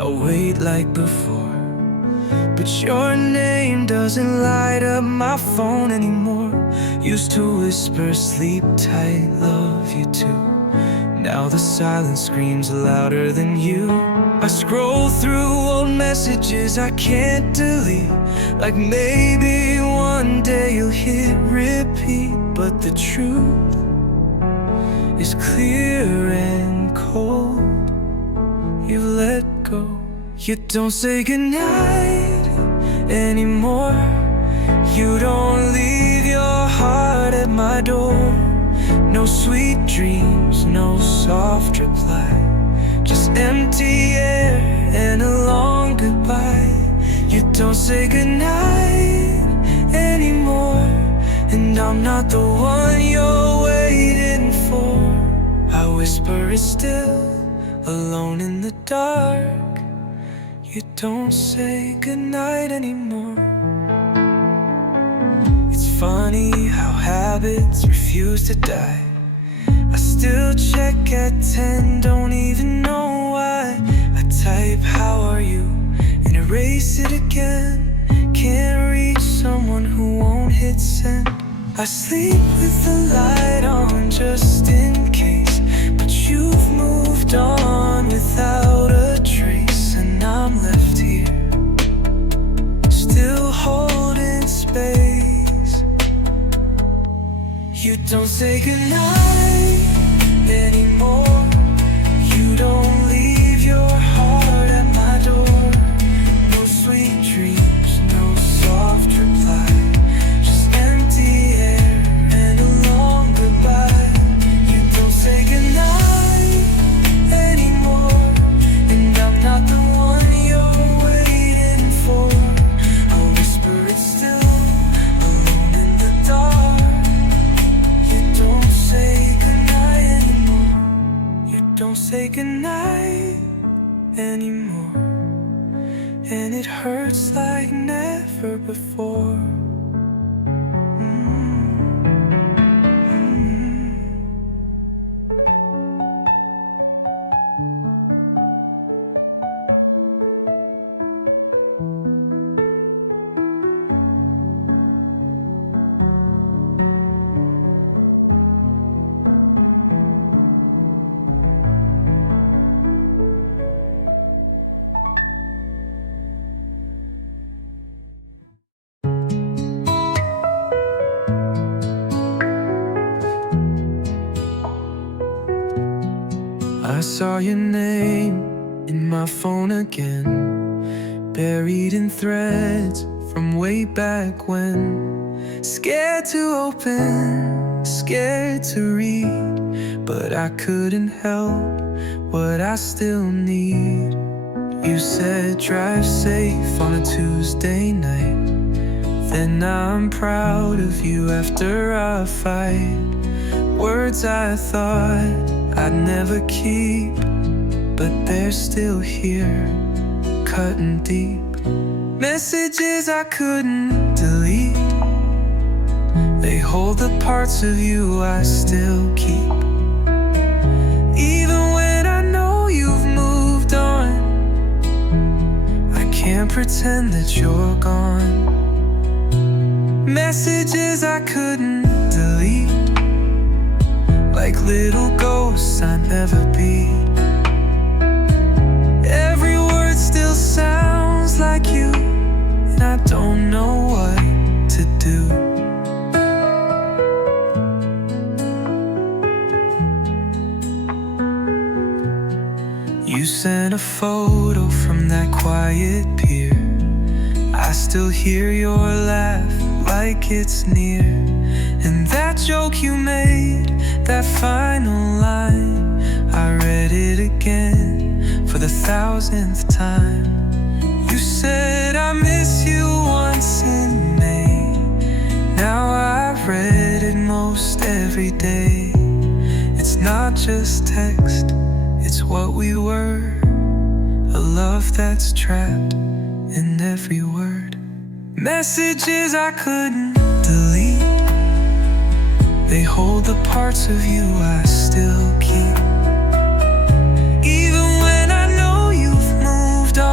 I'll wait like before. But your name doesn't light up my phone anymore. Used to whisper, sleep tight, love you too. Now the silence screams louder than you. I scroll through old messages I can't delete, like maybe one day you'll hit repeat. But the truth is clear and cold. You've let go. You don't say goodnight anymore. You don't leave your heart at my door. No sweet dreams, no soft reply, just empty air and a long goodbye. You don't say goodnight anymore, and I'm not the one you're waiting for. I whisper it still, alone in the dark. You don't say goodnight anymore. It's funny how habits refuse to die. I still check at 10, don't even know why. I type how are you and erase it again. Can't reach someone who won't hit send. I sleep with the light on just in case, but you've moved on without a trace. And I'm left here, still holding space. You don't say goodnight anymore. You don't leave your heart at my door. No sweet dreams, no soft reply, just empty air and a long goodbye. You don't say goodnight anymore, and I'm not the one you're waiting for. I'll whisper it still, alone in the dark. You don't say goodnight anymore. You don't say goodnight anymore, and it hurts like never before. I saw your name in my phone again, buried in threads from way back when. Scared to open, scared to read, but I couldn't help what I still need. You said drive safe on a Tuesday night, then I'm proud of you after our fight. Words I thought I'd never keep, but they're still here, cutting deep. Messages I couldn't delete, they hold the parts of you I still keep. Even when I know you've moved on, I can't pretend that you're gone. Messages I couldn't delete, like little ghosts I'd never be. Every word still sounds like you, and I don't know what to do. You sent a photo from that quiet pier. I still hear your laugh like it's near. And that joke you made, that final line, I read it again for the 1000th time. You said I miss you once in May. Now I read it most every day. It's not just text, it's what we were, a love that's trapped in every word. Messages I couldn't delete, they hold the parts of you I still keep. Even when I know you've moved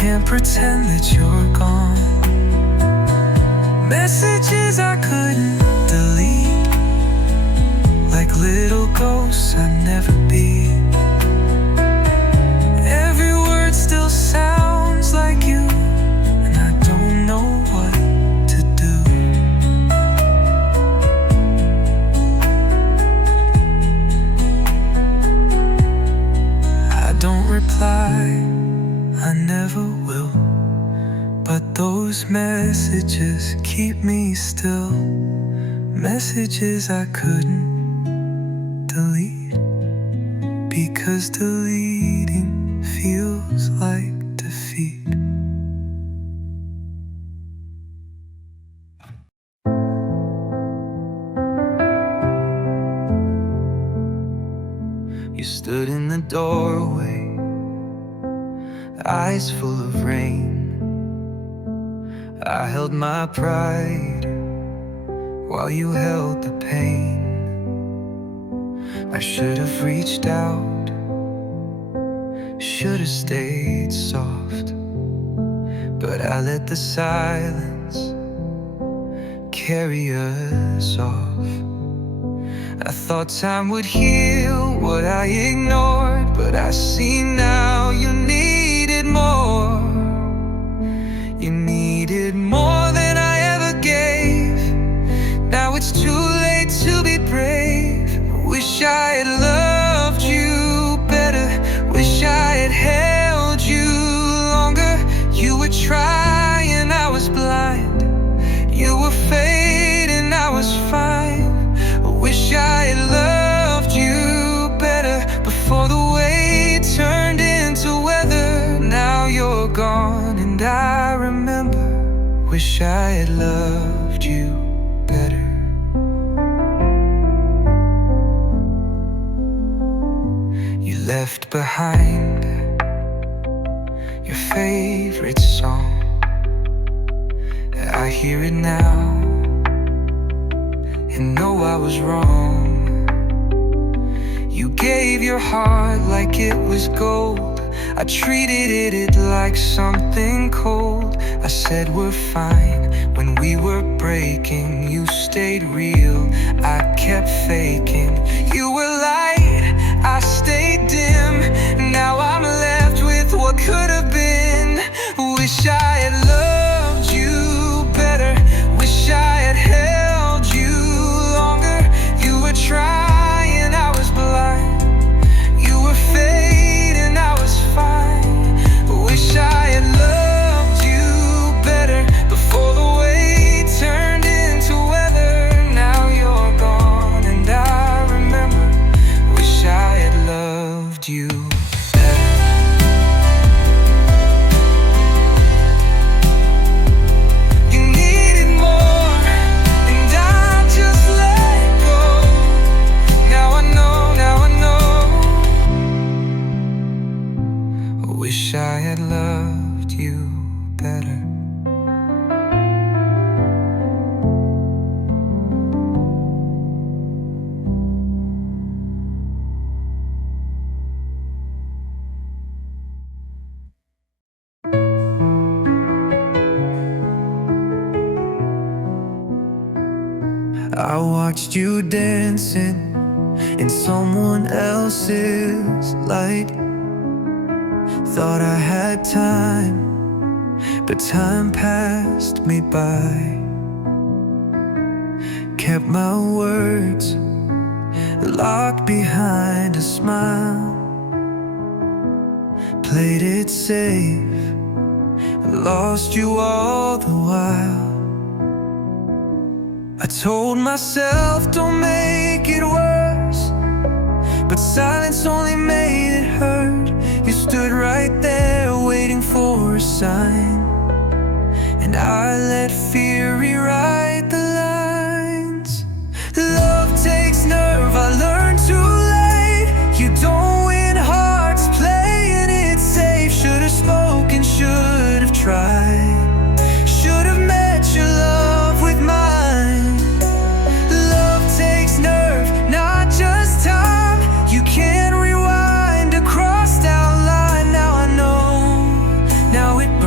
can't pretend that you're gone. Messages I couldn't delete, like little ghosts I'd never be. Every word still sounds like you, and I don't know what to do. I don't reply, I never will, but those messages keep me still. Messages I couldn't delete, because deleting feels like defeat. You stood in the doorway, eyes full of rain. I held my pride while you held the pain. I should have reached out, should have stayed soft, but I let the silence carry us off. I thought time would heal what I ignored, but I see now you needed more. You needed more than I ever gave. Now it's too late to be brave. Wish I had loved you better. Wish I had held you longer. You were trying, I was blind. You were fading, I was fine. Wish I had loved you better before the weight turned into weather. Now you're gone and I remember. Wish I had loved you better. You left behind your favorite song. I hear it now and know I was wrong. You gave your heart like it was gold. I treated it like something cold. I said we're fine when we were breaking. You stayed real, I kept faking. You were light, I stayed dim. Now I'm left with what could have been. Wish I had loved you better. Wish I had held you longer. You were trying, I was blind. You were fading, I was fine. Wish I had loved you better before the weight turned into weather. Now you're gone and I remember. Wish I had loved you better. You needed more and I just let go. Now I know, now I know. Wish I had loved you better. I watched you dancing in someone else's light. Thought I had time, but time passed me by. Kept my words locked behind a smile. Played it safe, lost you all the while. I told myself don't make it worse, but silence only made it hurt. You stood right there waiting for a sign, and I let fear rewrite the lines. Love takes nerve, I learned too late. You don't win hearts playing it safe. Should have spoken, should have tried. Should have met your love with mine. Love takes nerve, not just time. You can't rewind a crossed out line. Now I know, now it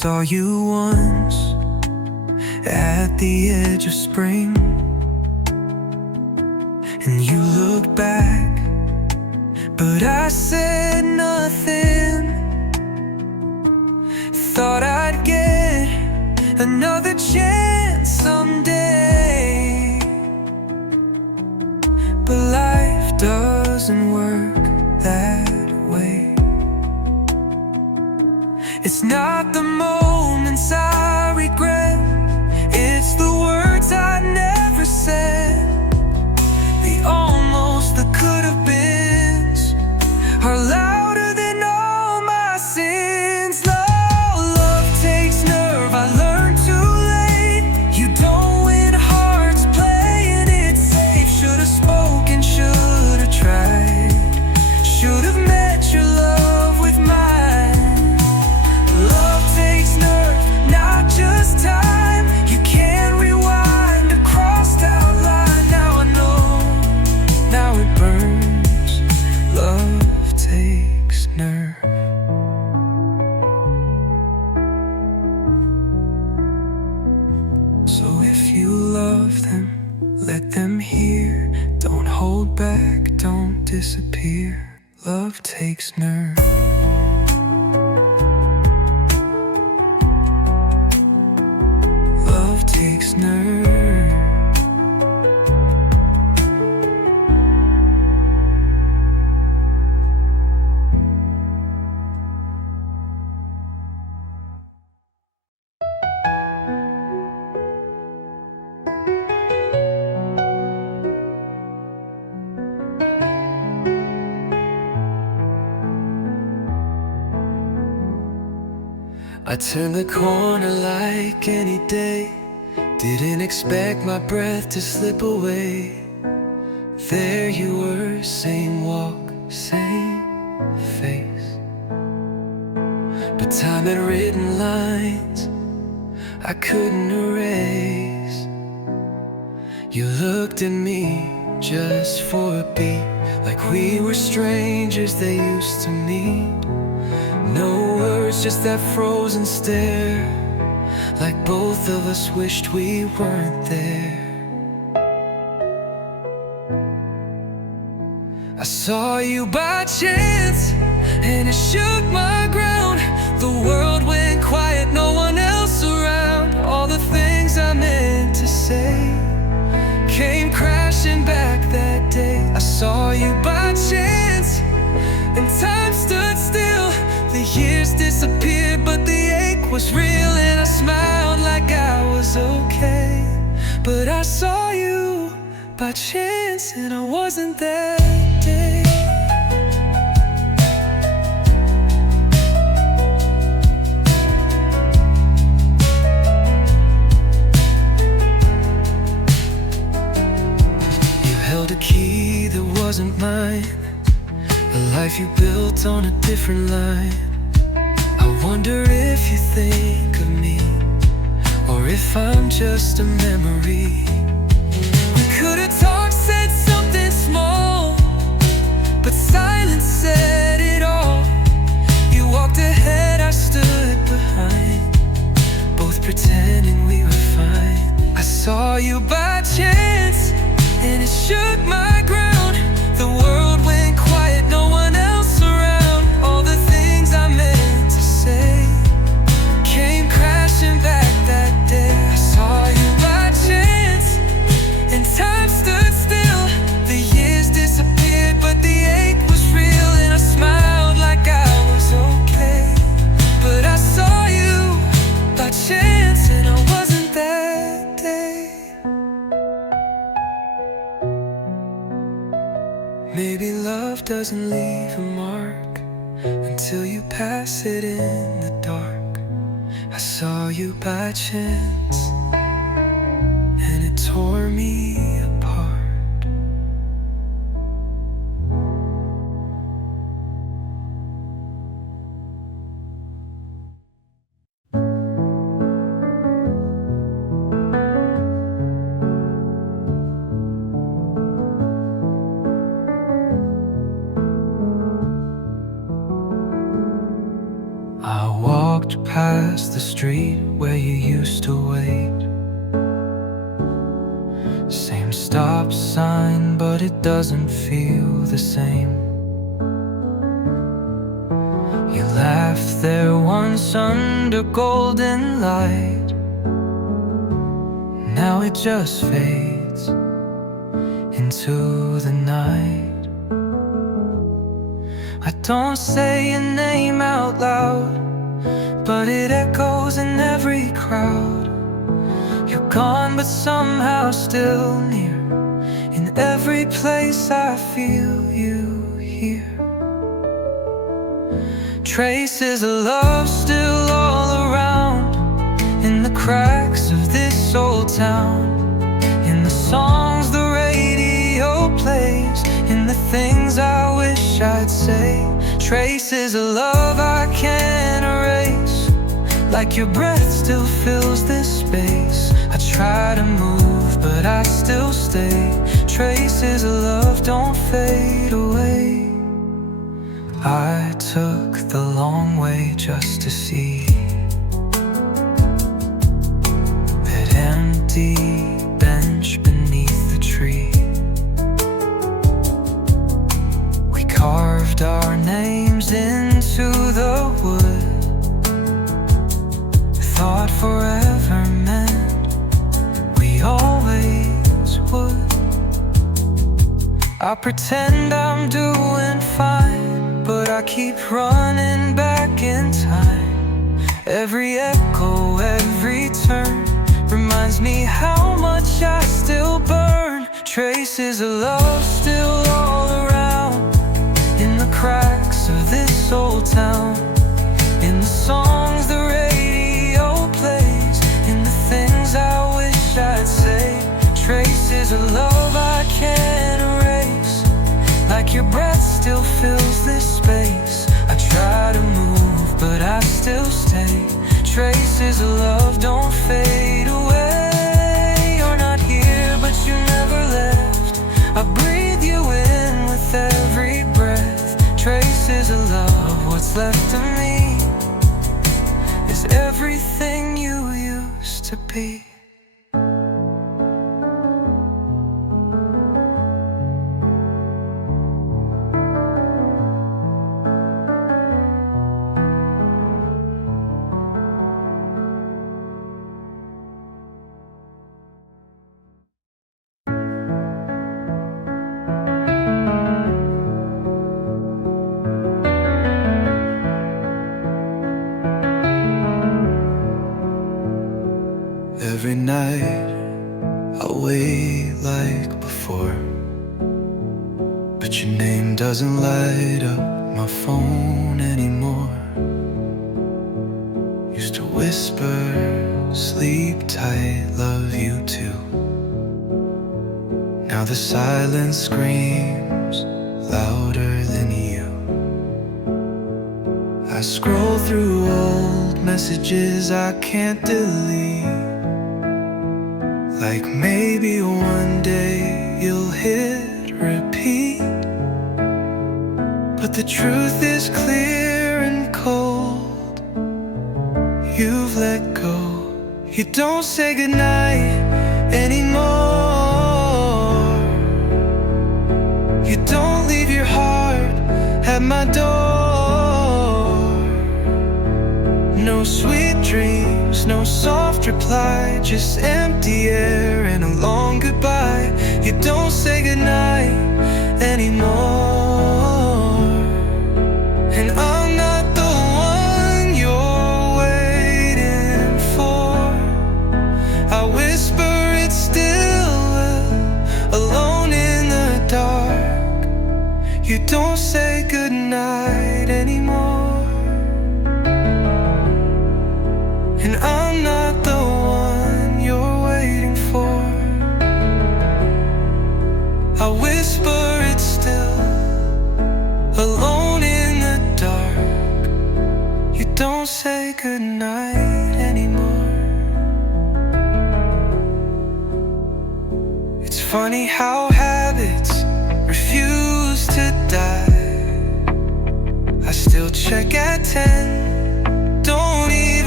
saw you once at the edge of spring, and you looked back, but I said nothing. Thought I'd get another chance someday, but life doesn't work that way. It's not the moments I regret, it's the words I never said. The almost, the could have beens are louder than all my sins. Love takes nerve, I learned too late. You don't win hearts playing it safe. Should've spoken, should've tried, should've met your love with mine. Love takes nerve, not just time. You can't rewind a crossed out line. Now I know, now it burns. Love takes nerve. So if you love them, let them hear. Don't hold back, don't disappear. Love takes nerve. Love takes nerve. I turned the corner like any day, didn't expect my breath to slip away. There you were, same walk, same face, but time had written lines I couldn't erase. You looked at me just for a beat, like we were strangers they used to meet. No words, just that frozen stare, like both of us wished we weren't there. I saw you by chance, and it shook my ground. The world went quiet, no one else around. All the things I meant to say came crashing back that day. I saw you by chance, and time stood still. The years disappeared, but the ache was real, and I smiled like I was okay. But I saw you by chance, and I wasn't that day. You held a key that wasn't mine, a life you built on a different line. I wonder if you think of me, or if I'm just a memory. We could have talked, said something small, but silence said it all. You walked ahead, I stood behind, both pretending we were fine. I saw you by chance, and it shook my ground. The world went quiet, no one else around. All the things I meant to say came crashing back that day. I saw you by chance, and time stood still. The years disappeared, but the ache was real, and I smiled like I was okay. But I saw you by chance, and I wasn't that day. Maybe love doesn't leave a mark until you pass it in the dark. I saw you by chance, and it tore me apart. I walked past the street where you used to wait. Same stop sign, but it doesn't feel the same. You laughed there once under golden light. Now it just fades into the night. I don't say your name out loud, but it echoes in every crowd. You're gone but somehow still near. In every place I feel you here. Traces of love still all around, in the cracks of this old town, in the songs the radio plays, in the things I wish I'd say. Traces of love I can't erase, like your breath still fills this space. I try to move, but I still stay. Traces of love don't fade away. I took the long way just to see that empty bench beneath the tree. We carved our names into the wood. Thought forever meant we always would. I pretend I'm doing fine, but I keep running back in time. Every echo, every turn reminds me how much I still burn. Traces of love still all around, in the cracks of this old town, in the songs the radio plays, in the things I wish I'd say. Traces of love I can't erase, like your breath still fills this space. I try to move, but I still stay. Traces of love don't fade away. You're not here, but you never left. I breathe you in with every breath. Traces of love, what's left of me is everything you used to be. Every night I'll wait like before, but your name doesn't light up my phone anymore. Used to whisper, sleep tight, love you too. Now the silence screams louder than you. I scroll through old messages I can't delete, like maybe one day you'll hit repeat. But the truth is clear and cold. You've let go. You don't say goodnight anymore. You don't leave your heart at my door. No sweet dreams, no soft reply, just empty air and a long goodbye. You don't say goodnight anymore. And I'm not the one you're waiting for. I whisper it still well, alone in the dark. You don't say goodnight anymore. And I'm not the one you're waiting for. I whisper it still, alone in the dark. You don't say goodnight anymore. It's funny how habits refuse to die. I still check at 10, don't even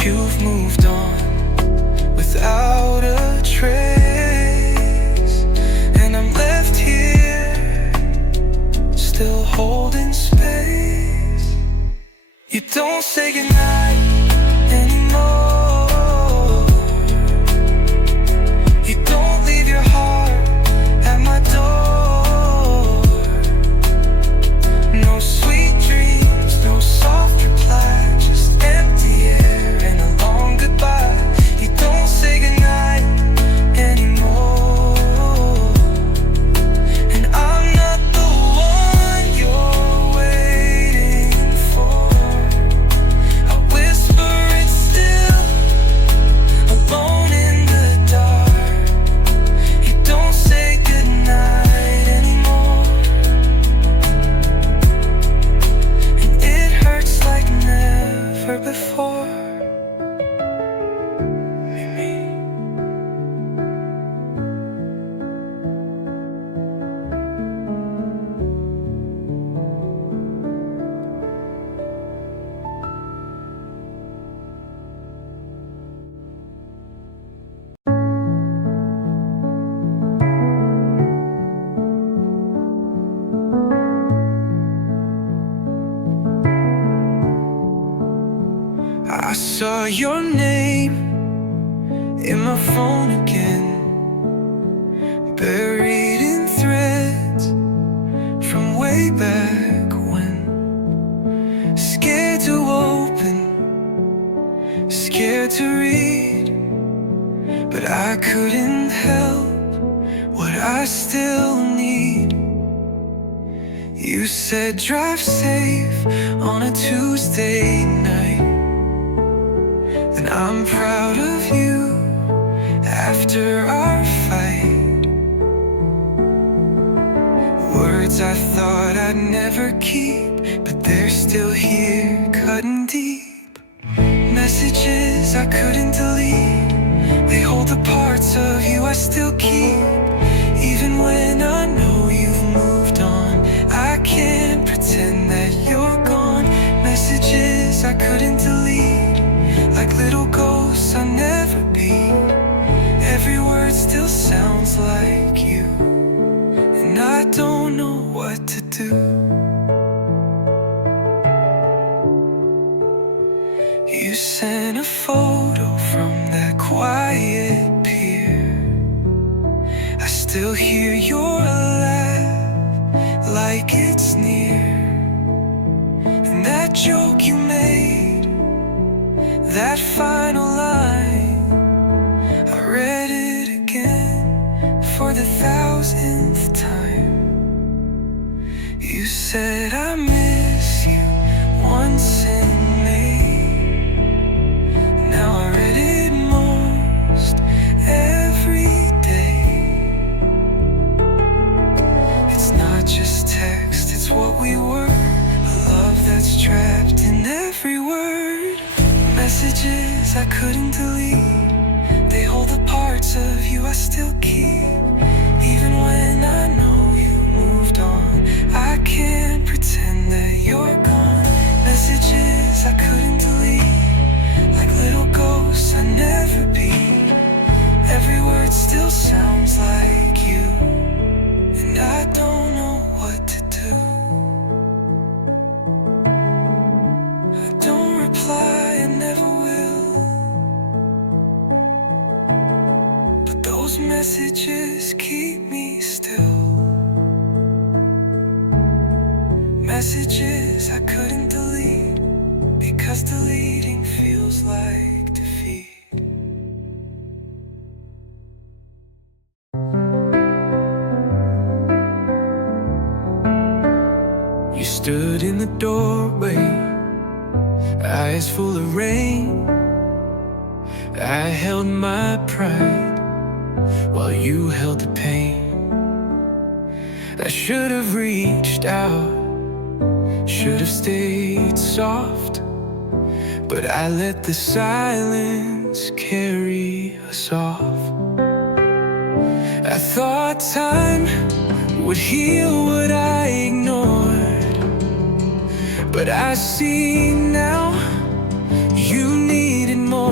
you've moved on without a trace, and I'm left here still holding space. You don't say goodnight anymore. You don't leave your heart at my door. No sweet dreams, no soft reply, just empty air and a long goodbye. You don't say goodnight anymore, and I'm not the one you're waiting for. I whisper it still, alone in the dark. You don't say goodnight anymore, and it hurts like never before. I saw your name in my phone again, buried in threads from way back when. Scared to open, scared to read, but I couldn't help what I still need. You said drive safe on a Tuesday night, and I'm proud of you after our fight. Words I thought I'd never keep, but they're still here, cutting deep. Messages I couldn't delete, they hold the parts of you I still keep. Even when I know you've moved on, I can't pretend that you're gone. Messages I couldn't delete, like little ghosts I'll never be. Every word still sounds like you, and I don't know what to do. You sent a photo from that quiet pier. I still hear your laugh like it's near, and that joke you made, that final line, I read it again for the 1000th time. You said I miss you once in May. Now I read it most every day. It's not just text, it's what we were, a love that's trapped in every word. Messages I couldn't delete, they hold the parts of you I still keep. Even when I know you moved on, I can't pretend that you're gone. Messages I couldn't delete, like little ghosts I'll never be. Every word still sounds like you, and I don't know what to do. I don't reply, I never will, but those messages keep me still. Messages I couldn't delete, because deleting feels like defeat. You stood in the doorway, eyes full of rain. I held my pride while you held the pain. I should have reached out, should have stayed soft, but I let the silence carry us off. I thought time would heal what I ignored, but I see now you needed more.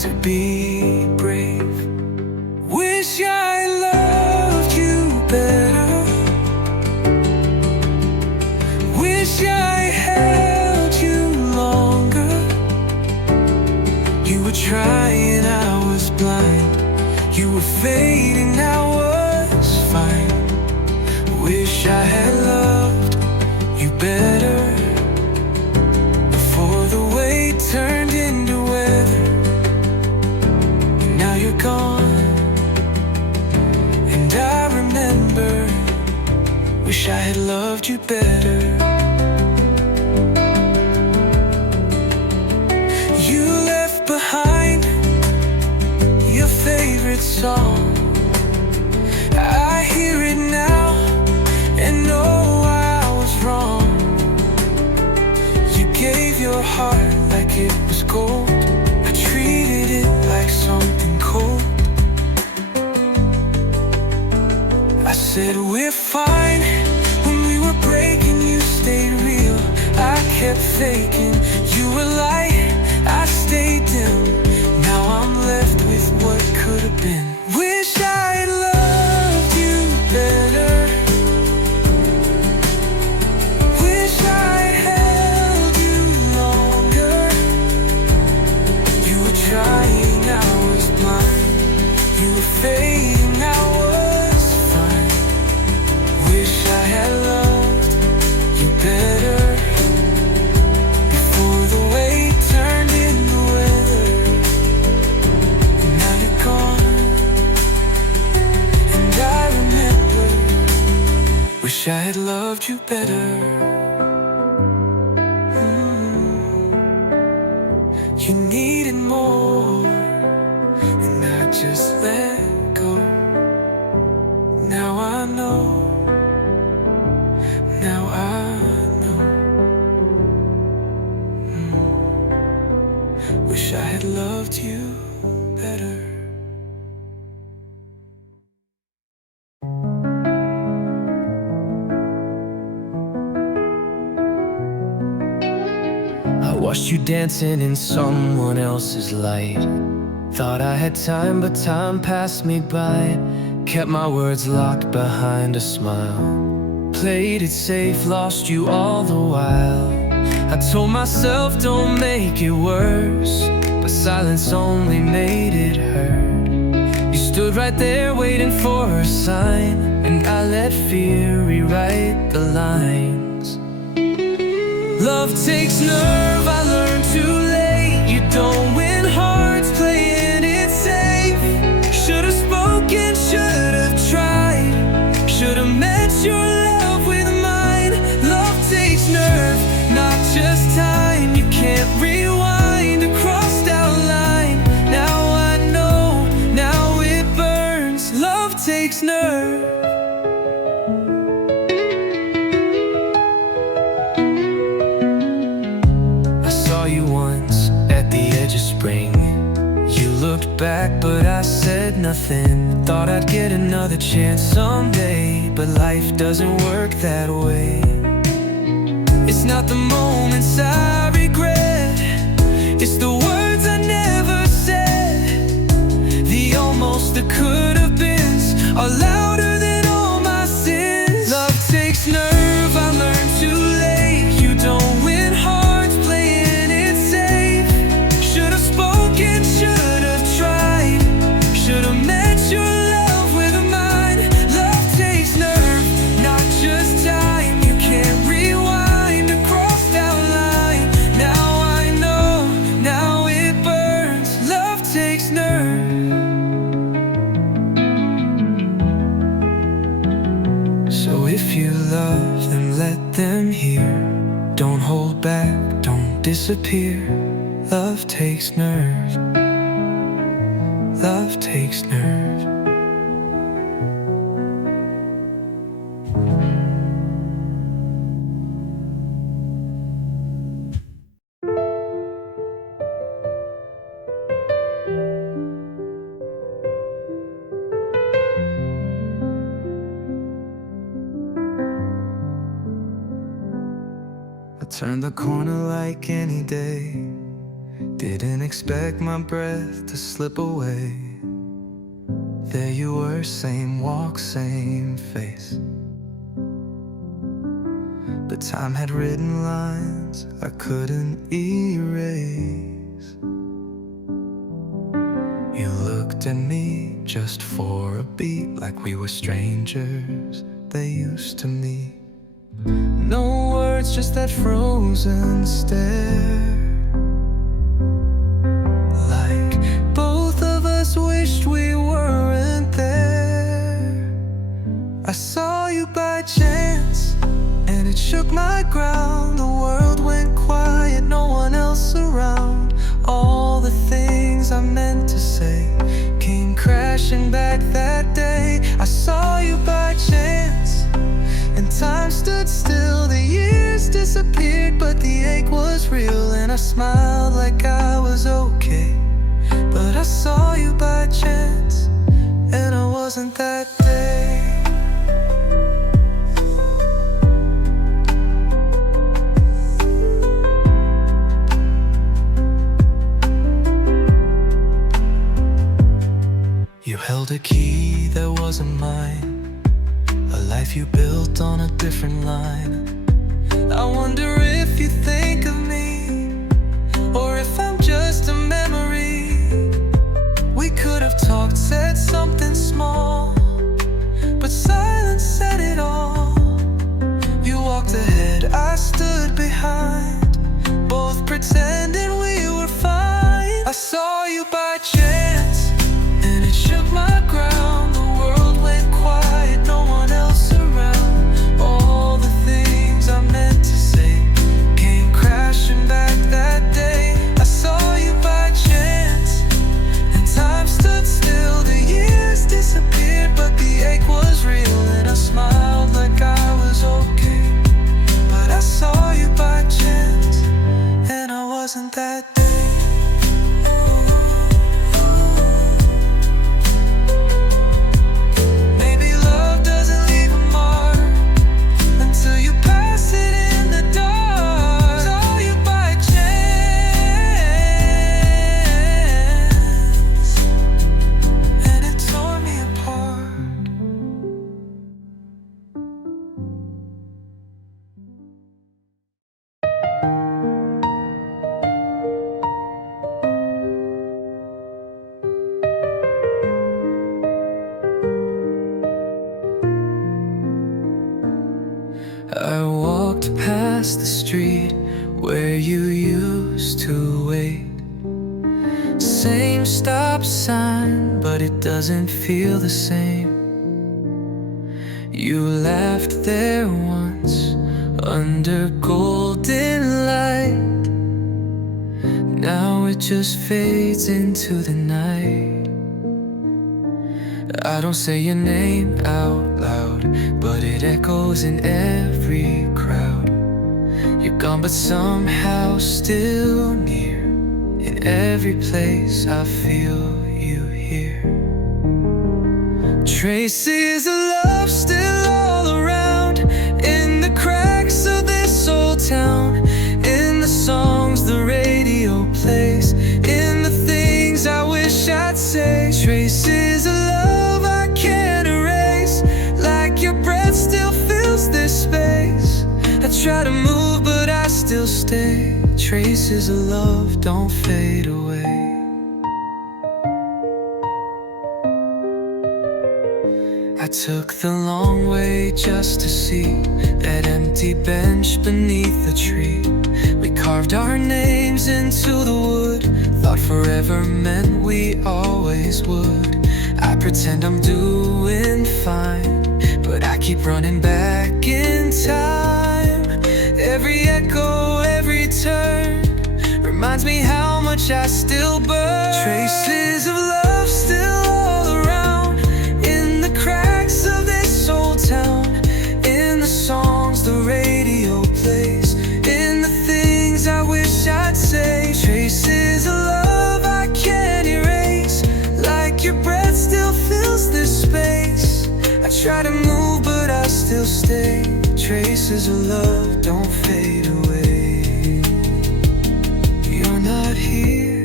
to be brave. Wish I loved you better. Wish I held you longer. You were trying, I was blind. You were fading, I was fine. Wish I had loved you better before the weight turned into weather. And now you're gone, and I remember. Wish I had loved you better. You left behind your favorite song. I hear it now and know why I was wrong. You gave your heart like it was gold. I treated it like something cold. I said we're fine. When we were breaking, you stayed real. I kept faking. You were light, I stayed dim. Now I'm left with what could have been. Wish I loved you better. Wish I held you longer. You were trying, I was blind. You were fading, I was fine. Wish I had loved you better before the weight turned into weather. And now you're gone, and I remember. Wish I had loved you better. You needed more, and I just let go. Now I know. Now I know. Wish I had loved you better. I watched you dancing in someone else's light. Thought I had time, but time passed me by. Kept my words locked behind a smile. Played it safe, lost you all the while. I told myself don't make it worse, but silence only made it hurt. You stood right there waiting for a sign, and I let fear rewrite the lines. Love takes nerve, I learned too late. You don't win hearts playing it safe. Should've spoken, should've tried. Should've met your love with mine. Love takes nerve, not just time. You can't rewind a crossed out line. Now I know, now it burns. Love takes nerve. I saw you once at the edge of spring. You looked back, but I said nothing. Thought I'd get another chance someday, but life doesn't work that way. It's not the moments I regret, it's the words I never said. The almost, the could have beens are louder than all my sins. Love takes nerve, I learned too late. You don't win hearts playing it safe. Should've spoken, should've tried. Should've met your love with mine. Love takes nerve, not just time. You can't rewind a crossed out line. Now I know, now it burns. Love takes nerve. So if you love them, let them hear. Don't hold back, don't disappear. Love takes nerve. Love takes nerve. I turned the corner like any day. Didn't expect my breath to slip away. There you were, same walk, same face. But time had written lines I couldn't erase. You looked at me just for a beat, like we were strangers they used to meet. No words, just that frozen stare. Like both of us wished we weren't there. I saw you by chance, and it shook my ground. The world went quiet, no one else around. All the things I meant to say came crashing back that day. I saw you by chance, and time stood still. The years disappeared, but the ache was real. And I smiled like I was okay. But I saw you by chance, and I wasn't that day. You held a key that wasn't mine, a life you built on a different line. I wonder if you think of me, or if I'm just a memory. We could have talked, said something small, but silence said it all. You walked ahead, I stood behind, both pretending we were fine. I saw you by chance, and it shook my ground. The world went quiet, no one else around. All the things I meant to say came crashing back that day. I saw you by chance, and time stood still. The years disappeared, but the ache was real. And I smiled like I was okay. But I saw you by chance, and I wasn't that day. I walked past the street where you used to wait. Same stop sign, but it doesn't feel the same. You laughed there once under golden light. Now it just fades into the night. I don't say your name out loud, but it echoes in every crowd. You're gone, but somehow still near. In every place I feel you here. Traces of love still all around, in the cracks of this old town, in the songs the radio plays, in the things I wish I'd say. Traces of love I can't erase, like your breath still fills this space. I try to move, but I still stay. Traces of love don't fade away. I took the long way just to see that empty bench beneath the tree. We carved our names into the wood, thought forever meant we always would. I pretend I'm doing fine, but I keep running back in time. Every echo, every turn reminds me how much I still burn. Traces of love still all around, in the cracks of this old town, in the songs the radio plays, in the things I wish I'd say. Traces of love I can't erase, like your breath still fills this space. I try to move, but I still stay. Traces of love don't fade away. You're not here.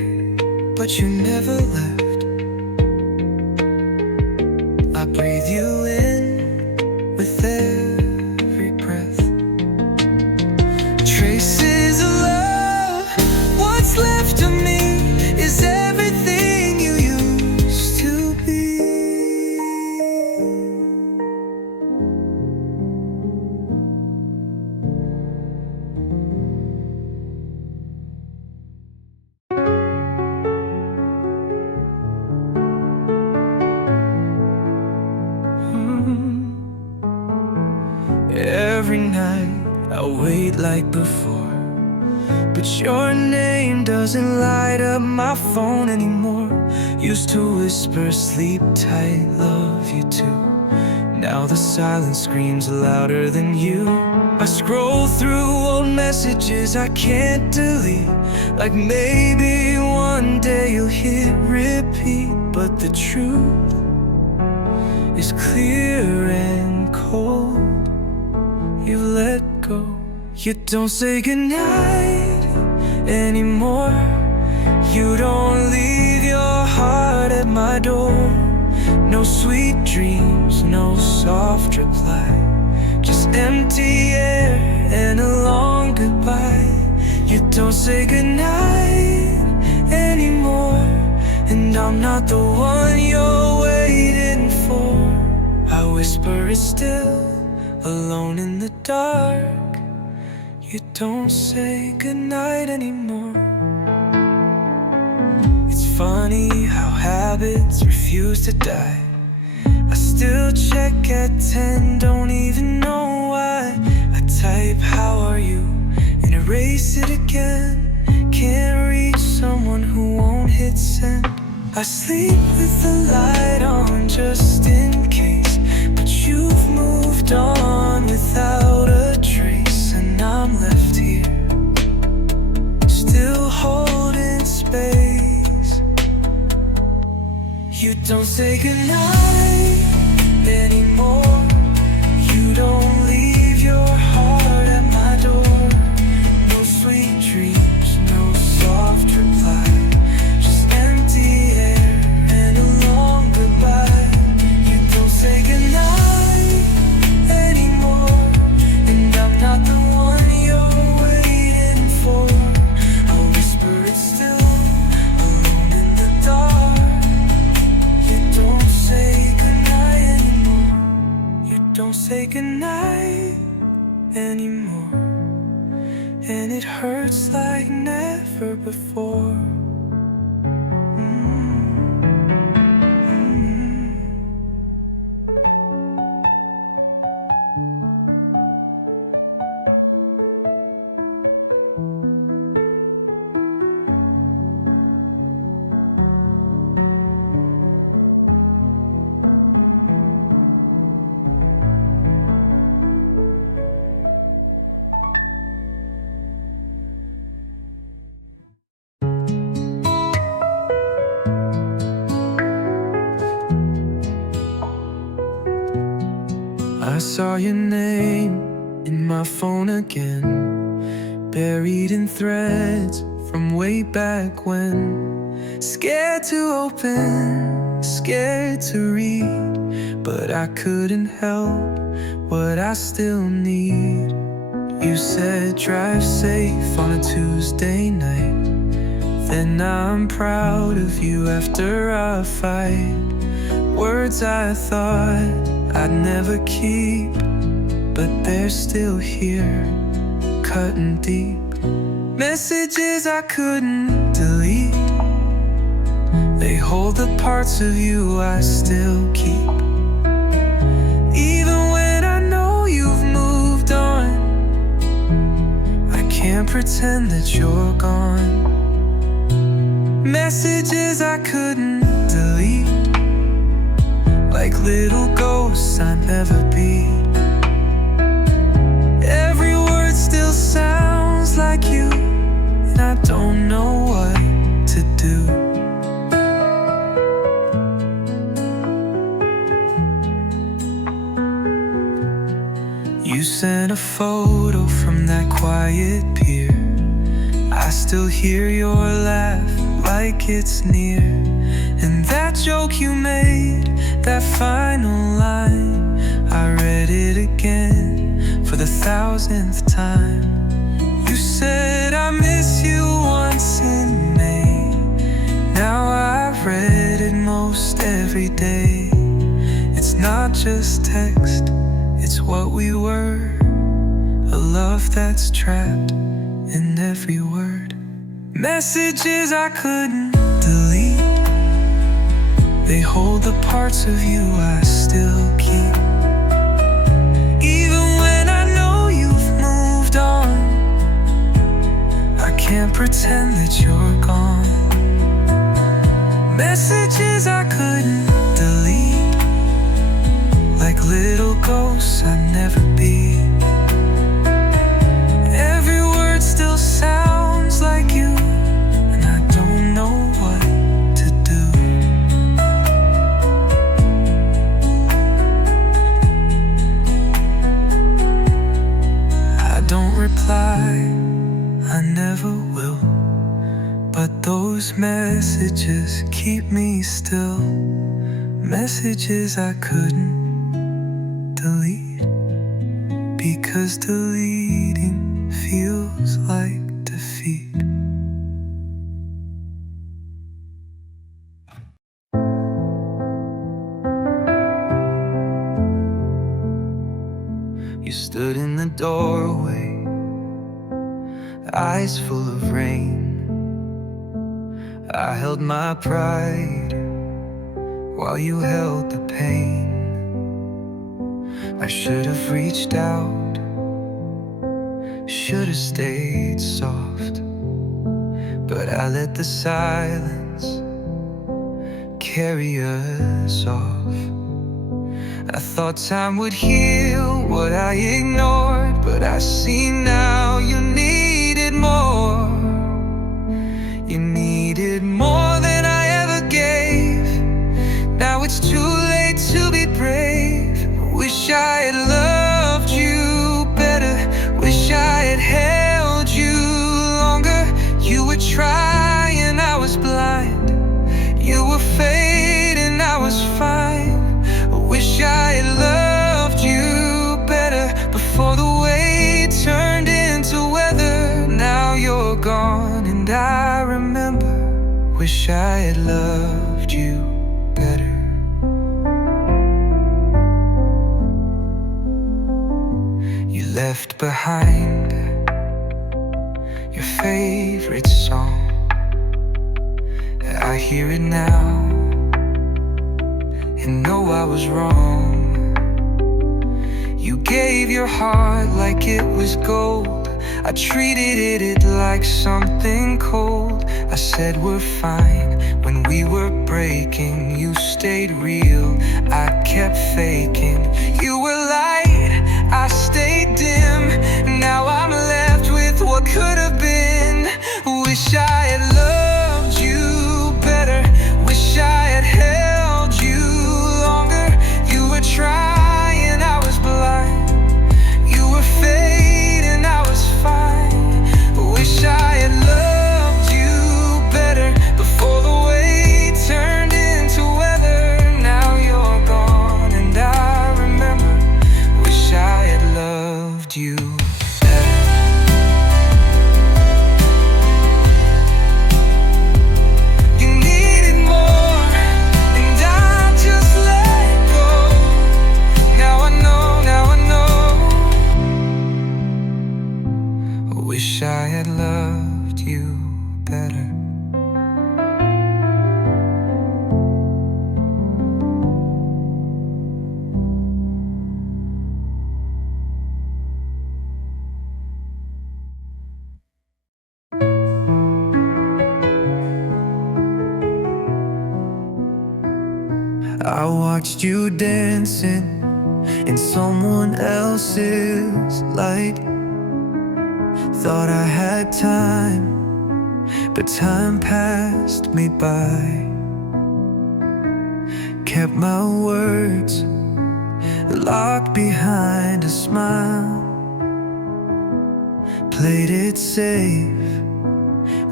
but you never left. I breathe you in with every breath. Traces of love, what's left of me is everything you used to be. Every night I wait like before, but your name doesn't light up my phone anymore. Used to whisper, sleep tight, love you too. Now the silence screams louder than you. I scroll through old messages I can't delete, like maybe one day you'll hit repeat. But the truth is clear and cold. You let go. You don't say goodnight anymore. You don't leave your heart at my door. No sweet dreams, no soft reply, just empty air and a long goodbye. You don't say goodnight anymore, and I'm not the one you're waiting for. I whisper it still, alone in the dark. You don't say goodnight anymore. It's funny how habits refuse to die. I still check at 10, don't even know why. I type, how are you, and erase it again. Can't reach someone who won't hit send. I sleep with the light on just in case, but you've moved on without a trace. And I'm left here, still holding space. You don't say goodnight anymore. You don't leave your heart at my door. No sweet dreams, no soft reply, just empty air and a long goodbye. You don't say goodnight anymore, and I'm not the one you're waiting for. I'll whisper it still, alone in the dark. You don't say goodnight anymore. You don't say goodnight anymore, and it hurts like never before. I saw your name in my phone again, buried in threads from way back when. Scared to open, scared to read, but I couldn't help what I still need. You said drive safe on a Tuesday night, then I'm proud of you after a fight. Words I thought I'd never keep, but they're still here, cutting deep. Messages I couldn't delete, they hold the parts of you I still keep. Even when I know you've moved on, I can't pretend that you're gone. Messages I couldn't delete, like little ghosts I'd never be. Every word still sounds like you, and I don't know what to do. You sent a photo from that quiet pier. I still hear your laugh like it's near. And that joke you made, that final line, I read it again for the 1000th time. You said I miss you once in May. Now I've read it most every day. It's not just text, it's what we were. A love that's trapped in every word. Messages I couldn't delete, they hold the parts of you I still keep. Even when I know you've moved on, I can't pretend that you're gone. Messages I couldn't delete, like little ghosts I'd never be. Every word still sounds like you, and I don't know what to do. I don't reply, I never will, but those messages keep me still. Messages I couldn't delete, because deleting feels like defeat. You stood in the doorway, eyes full of rain. I held my pride while you held the pain. I should have reached out, should have stayed soft, but I let the silence carry us off. I thought time would heal what I ignored, but I see now you needed more. You needed more than I ever gave. Now it's too late to be brave. Wish I had loved you better. Wish I had held you longer. You were trying, I was blind. You were fading, I was fine. Wish I had loved you better before the weight turned into weather. Now you're gone and I remember. Wish I had loved you better. You left behind your favorite song. I hear it now and know I was wrong. You gave your heart like it was gold. I treated it like something cold. I said we're fine when we were breaking. You stayed real, I kept faking. You were light, I stayed dim. Now I'm left with what could have been. Wish I had loved you better. Wish I had held you longer. You were trying, I was blind. You were fading, I was fine. Wish I had loved you better before the weight turned into weather. Now you're gone and I remember. Wish I had loved you better. You needed more and I just let go. Now I know, now I know. Wish I had loved you better. I watched you dancing in someone else's light. Thought I had time, but time passed me by. Kept my words locked behind a smile. Played it safe,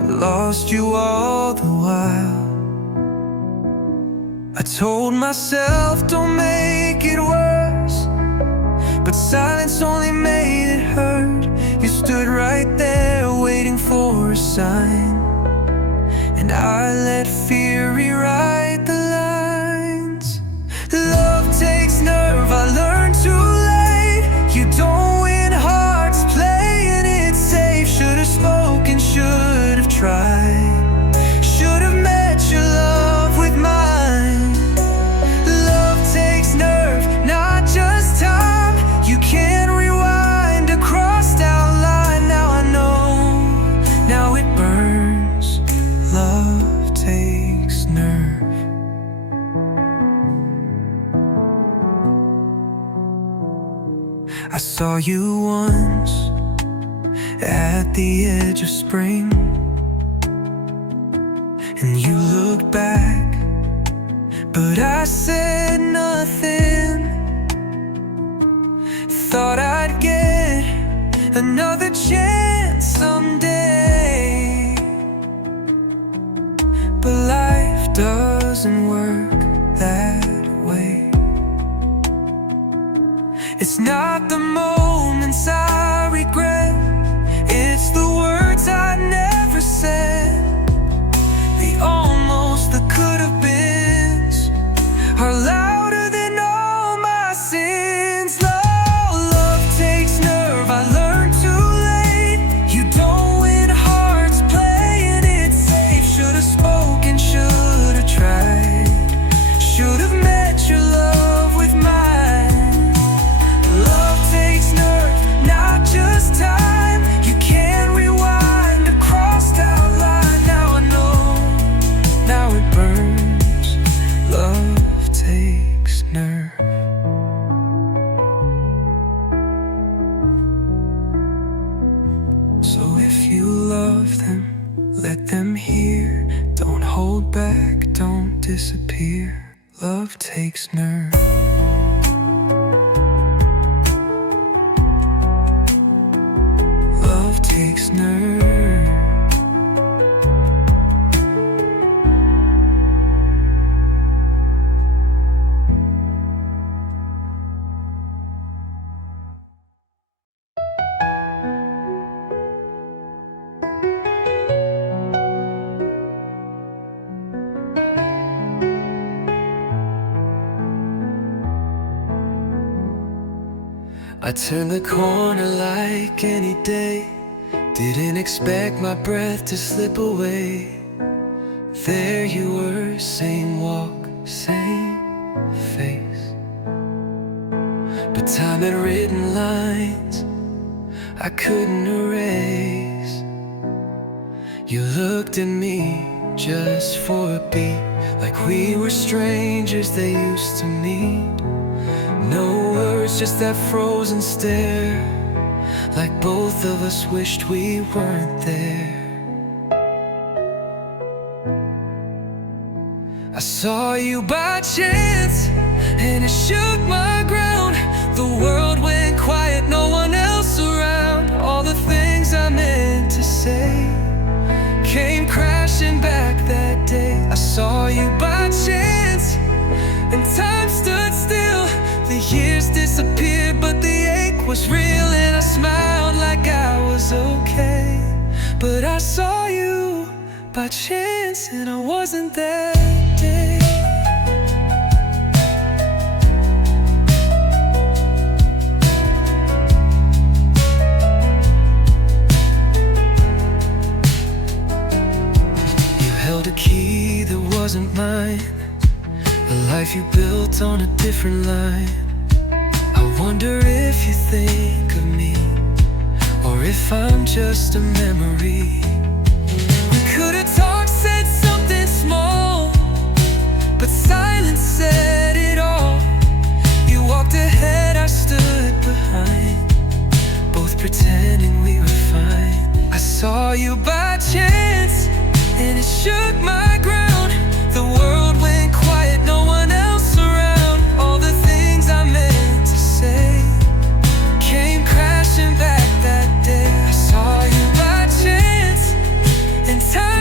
lost you all the while. I told myself don't make it worse, but silence only made it hurt. You stood right there waiting for a sign, and I let fear rewrite the lines. Love takes nerve, I learned too late. You don't win hearts playing it safe. Should've spoken, should've tried, should've met your love with mine. Love takes nerve, not just time. You can't rewind a crossed out line. Now I know, now it burns. Love takes nerve. I saw you once at the edge of spring, and you looked back, but I said nothing. Thought I'd get another chance someday, but life doesn't work that way. It's not the moments I regret, it's the words I never said. The almost, the could have beens are louder than all my sins. Love takes nerve, I learned too late. You don't win hearts playing it safe. Should've spoken, should've tried, should've met your love with mine. Love takes nerve, not just time. You can't rewind a crossed out line. Now I know, now it burns. Love takes nerve. So if you love them, let them hear. Don't hold back, don't disappear. Love takes nerve. Love takes nerve. I turned the corner like any day, didn't expect my breath to slip away. There you were, same walk, same face, but time had written lines I couldn't erase. You looked at me just for a beat, like we were strangers they used to meet. No words, just that frozen stare, like both of us wished we weren't there. I saw you by chance, and it shook my ground. The world went quiet, no one else around. All the things I meant to say came crashing back that day. I saw you by chance, and time stood still. The years disappeared, but the ache was real, and I smiled like I was okay. But I saw you by chance, and I wasn't that day. You held a key that wasn't mine, a life you built on a different line. I wonder if you think of me, or if I'm just a memory. We could have talked, said something small, but silence said it all. You walked ahead, I stood behind, both pretending we were fine. I saw you by chance, and it shook my ground. The world went quiet, no one else around. All the things I meant to say came crashing back that day. I saw you by chance, and time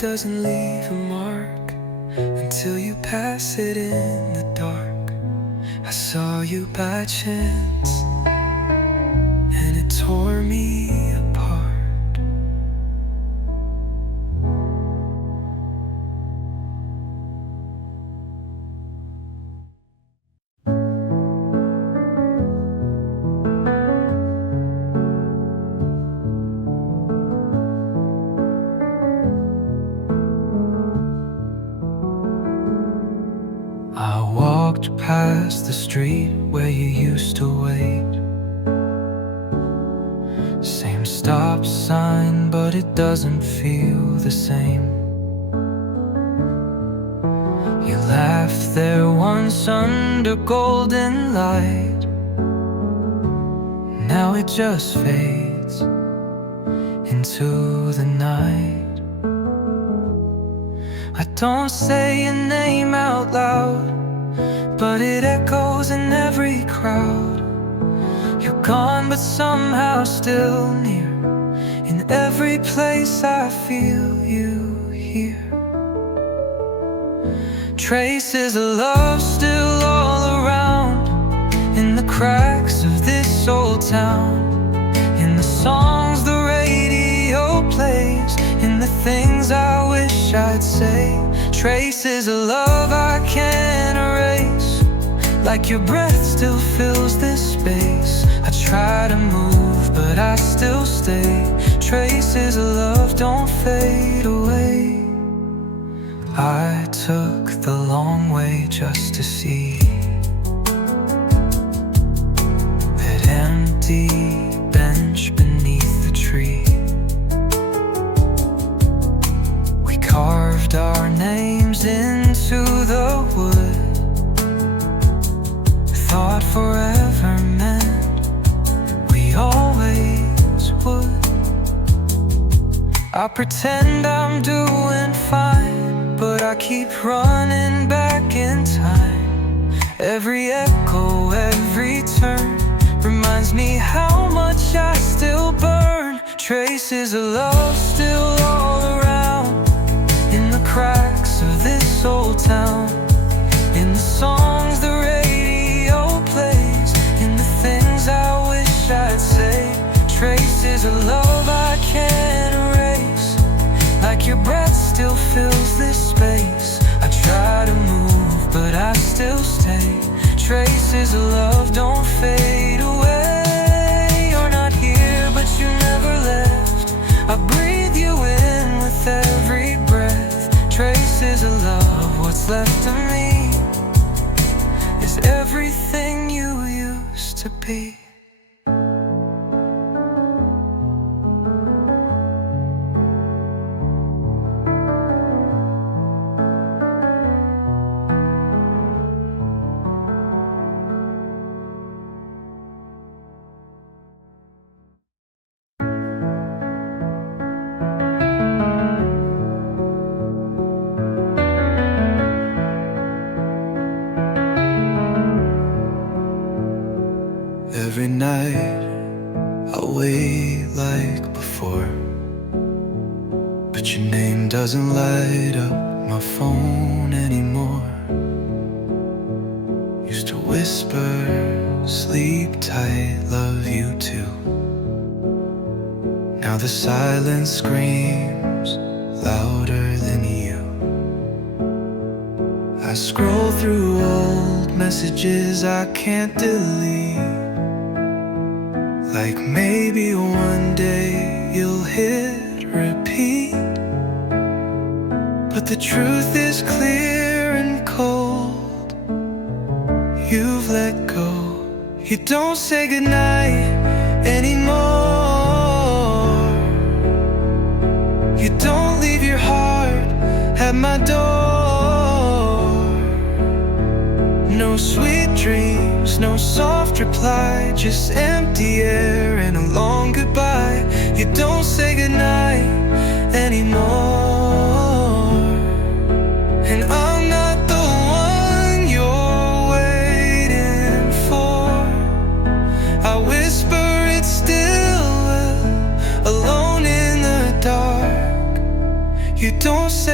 doesn't leave a mark until you pass it in the dark. I saw you by chance, and it tore me apart. I walked past the street where you used to wait. Same stop sign, but it doesn't feel the same. You laughed there once under golden light. Now it just fades into the night. I don't say your name out loud, but it echoes in every crowd. You're gone, but somehow still near. In every place I feel you here. Traces of love still all around, in the cracks of this old town, in the songs the radio plays, in the things I wish I'd say. Traces of love I can't erase, like your breath still fills this space. I try to move, but I still stay. Traces of love don't fade away. I took the long way just to see that empty bench beneath the tree. We carved our names into the wood, thought forever meant we always would. I pretend I'm doing fine, but I keep running back in time. Every echo, every turn reminds me how much I still burn. Traces of love still all around, in the cracks of this old town, in the songs the radio plays, in the things I wish I'd say. Traces of love I can't erase, like your breath still fills this space. I try to move, but I still stay. Traces of love don't fade away. You're not here, but you never left. I breathe you in with every breath. Traces of love, what's left of me is everything you used to be. Every night I'll wait like before, but your name doesn't light up my phone anymore. Used to whisper, sleep tight, love you too. Now the silence screams louder than you. I scroll through old messages I can't delete, like maybe one day you'll hit repeat. But the truth is clear and cold. You've let go. You don't say goodnight anymore. You don't leave your heart at my door. No sweet dreams, no soft reply, just empty air and a long goodbye. You don't say goodnight anymore. And I'm not the one you're waiting for. I whisper it still well, alone in the dark. You don't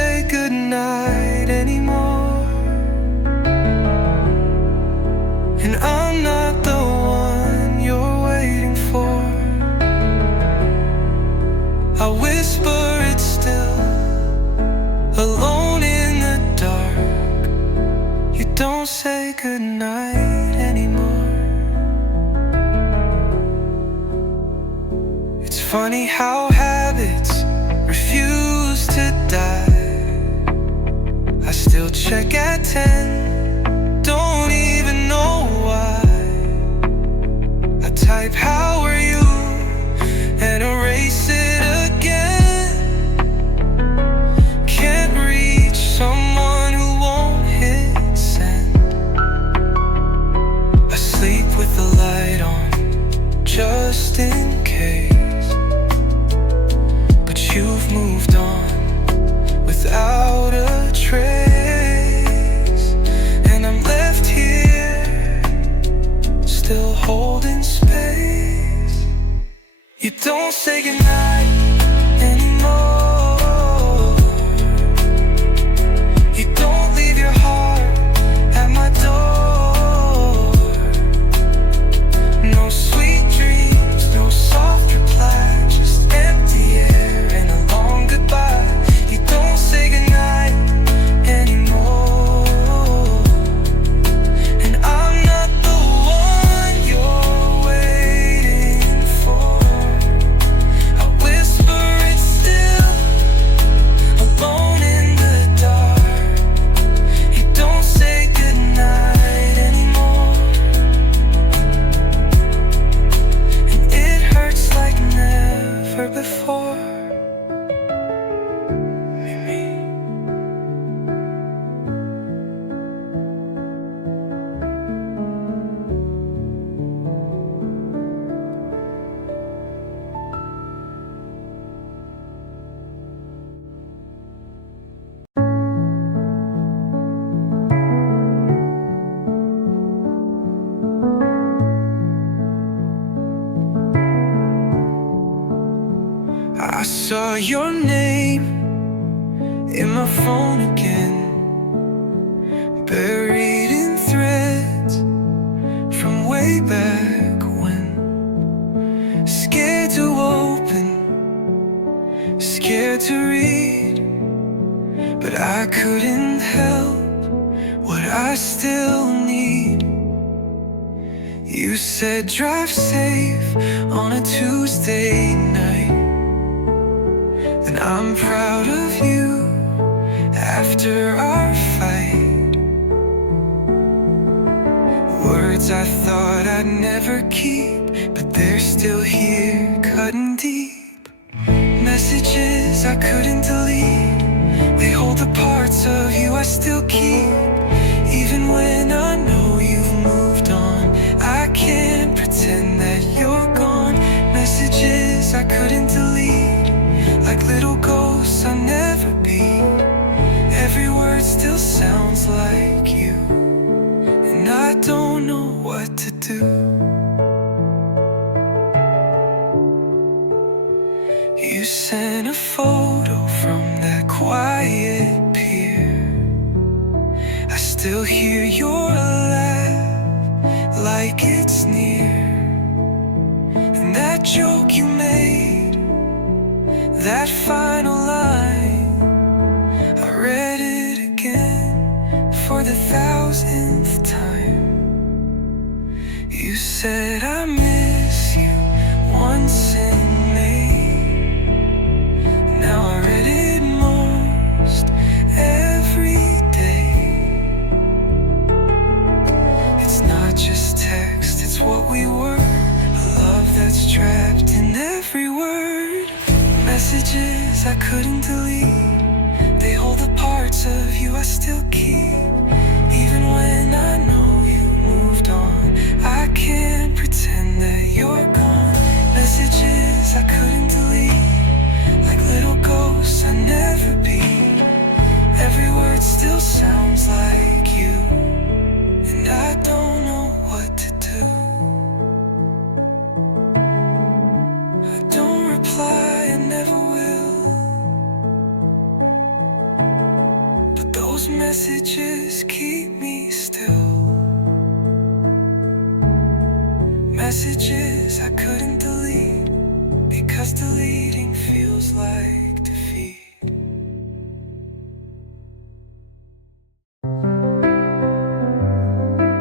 say goodnight anymore. It's funny how habits refuse to die. I still check at 10, don't even know why. I type how are you and erase it again. Can't reach someone who won't hit send. Asleep with the light on, just in case. But you've moved on without a trace. And I'm left here, still holding space. You don't say goodnight anymore. You don't leave your heart at my door. No sweet dreams, no soft reply, just empty air and a long goodbye. You don't say goodnight anymore. And I'm not the one you're waiting for. I whisper it still, alone in the dark. You don't say goodnight anymore. And it hurts like never before. I saw your name in my phone again, buried in threads from way back when. Scared to open, scared to read, but I couldn't help what I still need. You said drive safe on a Tuesday night, and I'm proud of you after our fight. Words I thought I'd never keep, but they're still here, cutting deep. Messages I couldn't delete, they hold the parts of you I still keep. Even when I know you've moved on, I can't pretend that you're gone. Messages I couldn't delete, like little ghosts I'll never be. Every word still sounds like you, and I don't know what to do. You sent a photo from that quiet pier. I still hear your laugh like it's near. And that joke you made, that final line, I read it again for the 1000th time. You said I miss you once in May. Now I read it most every day. It's not just text, it's what we were. A love that's trapped in every word. Messages I couldn't delete, they hold the parts of you I still keep. Even when I know you moved on, I can't pretend that you're gone. Messages I couldn't delete, like little ghosts I'll never be. Every word still sounds like you, and I don't know what to do. I don't reply, I never will, but those messages keep me still. Messages I couldn't delete, because deleting feels like defeat.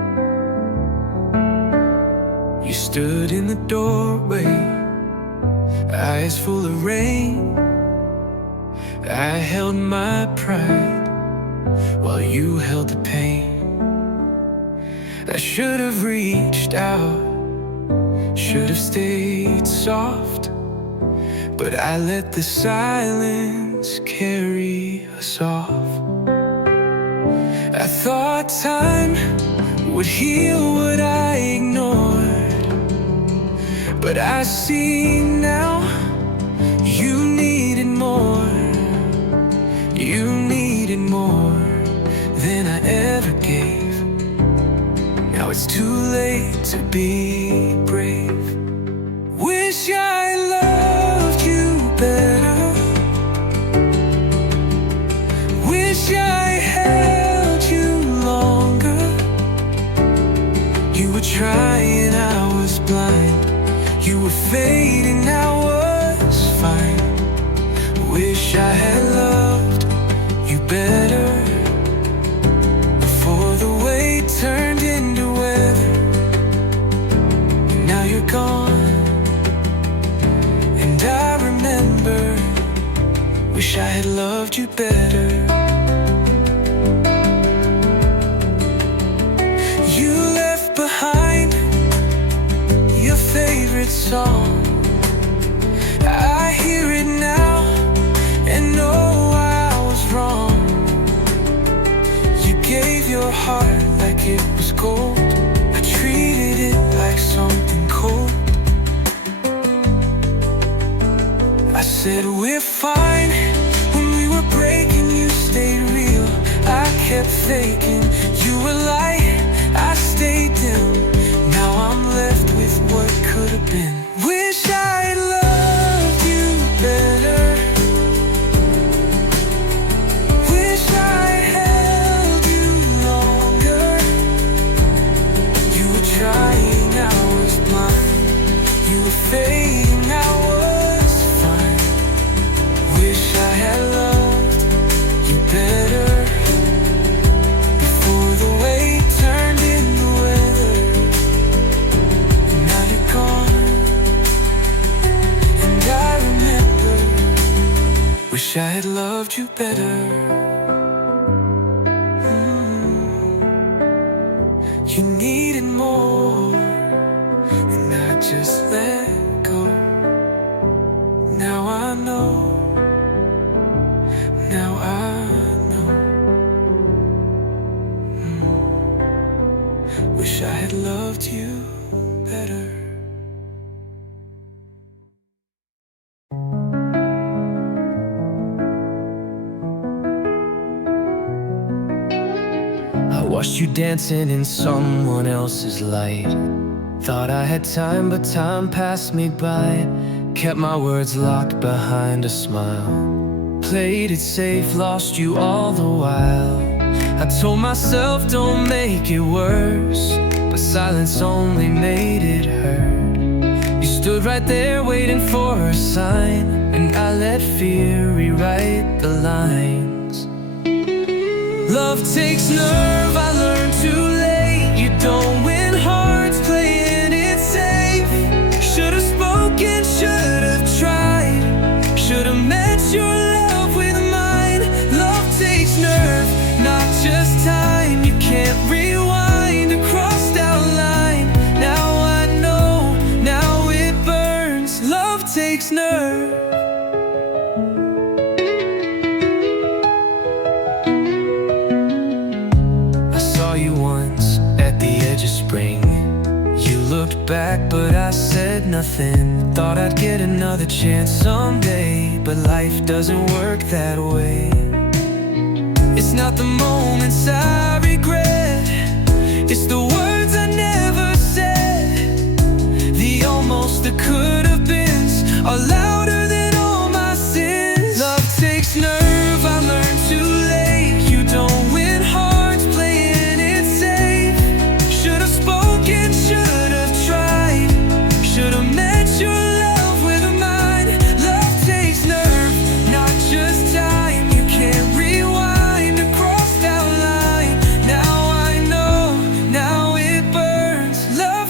You stood in the doorway, eyes full of rain. I held my pride while you held the pain. I should have reached out, should have stayed soft, but I let the silence carry us off. I thought time would heal what I ignored, but I see now you needed more. You needed more than I ever gave. Now it's too late to be brave. Wish I loved you better. Wish I held you longer. You were trying, I was blind. You were fading, I was fine. Wish I had loved you better before the weight turned into weather. And now you're gone, and I remember. Wish I had loved you better. You left behind your favorite song. I hear it now and know I was wrong. You gave your heart like it was gold. I treated it like something cold. I said we're fine. When we were breaking, you stayed real. I kept faking. You were light, I stayed dim. Now I'm left with what could have been. Wish I loved you better. Wish I held you longer. You were trying, I was blind. You were fading, I was fine. Wish I had loved you better before the weight turned into weather. And now you're gone, and I remember. Wish I had loved you better. You needed more, and I just let go. Now I know. Now I know. Wish I had loved you better. I watched you dancing in someone else's light. Thought I had time, but time passed me by. Kept my words locked behind a smile. Played it safe, lost you all the while. I told myself don't make it worse, but silence only made it hurt. You stood right there waiting for a sign, and I let fear rewrite the lines. Love takes nerve, I learned too late. You don't win hearts playing it safe. Should've spoken, should've tried. Should've met your love with mine. Love takes nerve, not just time. You can't rewind a crossed out line. Now I know, now it burns. Love takes nerve. I saw you once at the edge of spring. You looked back, but I said nothing. Thought I'd get another chance someday, but life doesn't work that way. It's not the moments I regret, it's the words I never said. The almost, the could have beens are louder than all my sins. Love takes nerve, I learned too late. You don't win hearts playing it safe. Should've spoken, should've tried. Should've met your love with mine. Love takes nerve, not just time. You can't rewind a crossed out line. Now I know, now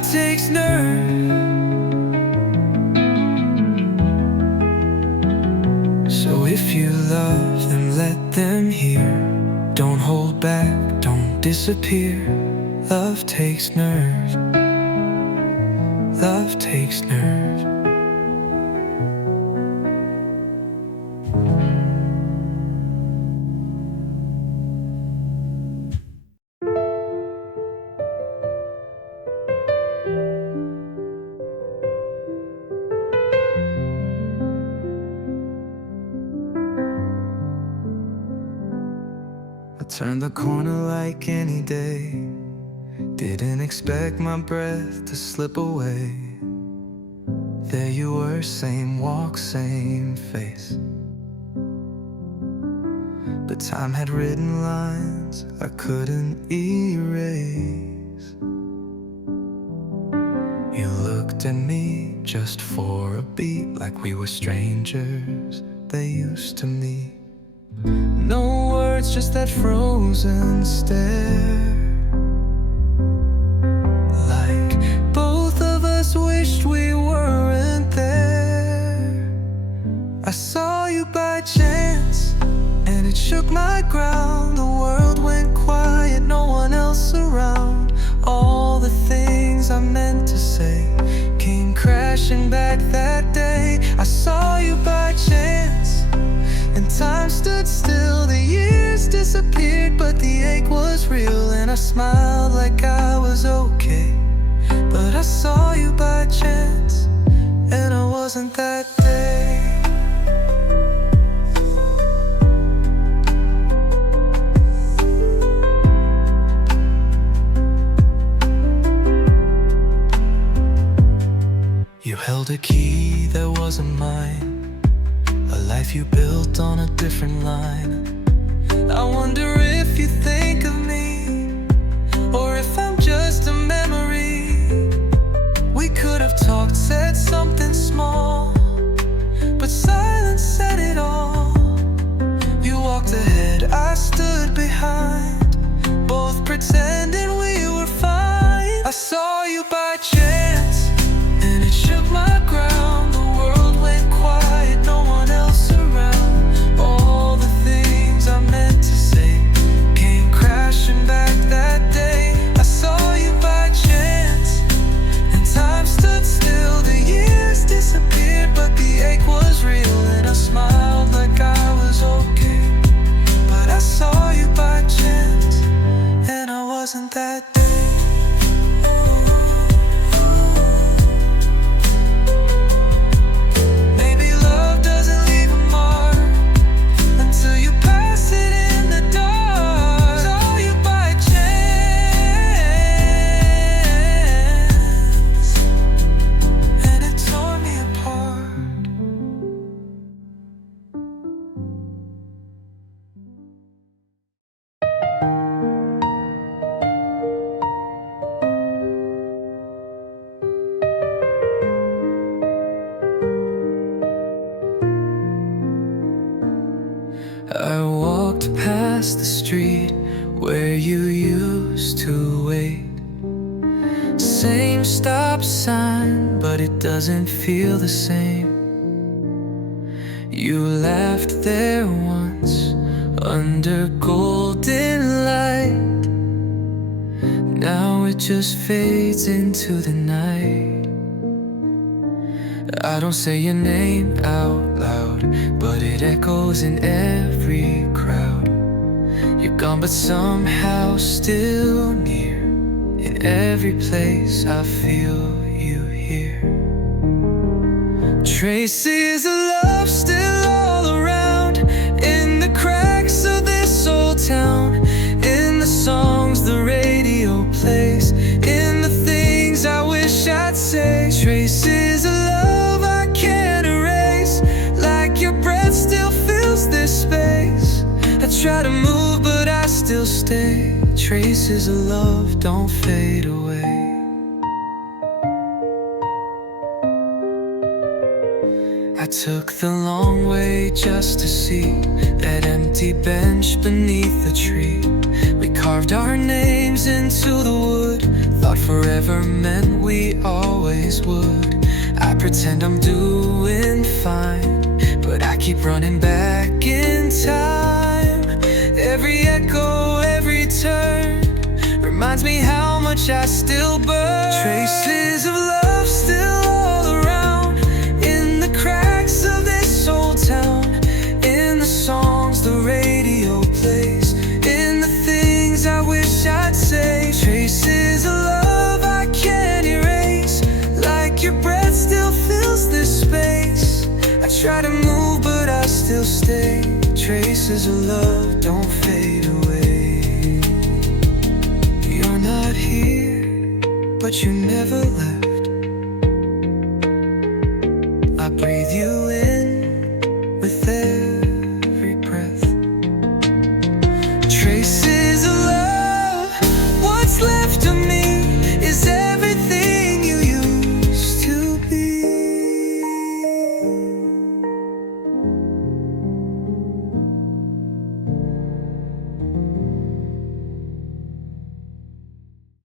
takes nerve. So if you love them, let them hear. Don't hold back, don't disappear. Love takes nerve. Love takes nerve. I turned the corner like any day. Didn't expect my breath to slip away. There you were, same walk, same face. But time had written lines I couldn't erase. You looked at me just for a beat, like we were strangers they used to meet. No words, just that frozen stare. Like both of us wished we weren't there. I saw you by chance, and it shook my ground. The world went quiet, no one else around. All the things I meant to say came crashing back that day. I saw you by chance, and time stood still. The years disappeared, but the ache was real. And I smiled like I was okay. But I saw you by chance, and I wasn't that day. You held a key that wasn't mine, a life you built on a different line. I wonder if you think of me, or if I'm just a memory. We could have talked, said something small, but silence said it all. You walked ahead, I stood behind, both pretending we were fine. I saw you by chance, and it shook my ground. The world went quiet, no one else around. All the things I meant to say came crashing back that day. I saw you by chance, and time stood still. The years disappeared, but the ache was real. And I smiled like I was okay. But I saw you by chance, and I wasn't that day. I walked past the street where you used to wait. Same stop sign, but it doesn't feel the same. You laughed there once under golden light. Now it just fades into the night. I don't say your name out loud, but it echoes in every crowd. You're gone, but somehow still near. In every place I feel you here. Traces of love still all around, in the cracks of this old town, in the songs the radio plays, in the things I wish I'd say. Traces of love I can't erase, like your breath still fills this space. I try to move, but I still stay. Traces of love don't fade away. I took the long way just to see that empty bench beneath the tree. We carved our names into the wood, Thought forever meant we always would. I pretend I'm doing fine, but I keep running back in time. Every echo, every turn reminds me how much I still burn. Traces of love still all around, in the cracks of this old town, in the songs the radio plays, in the things I wish I'd say. Traces of love I can't erase, like your breath still fills this space. I try to move but I still stay. Traces of love don't fade away. You're not here, but you never left.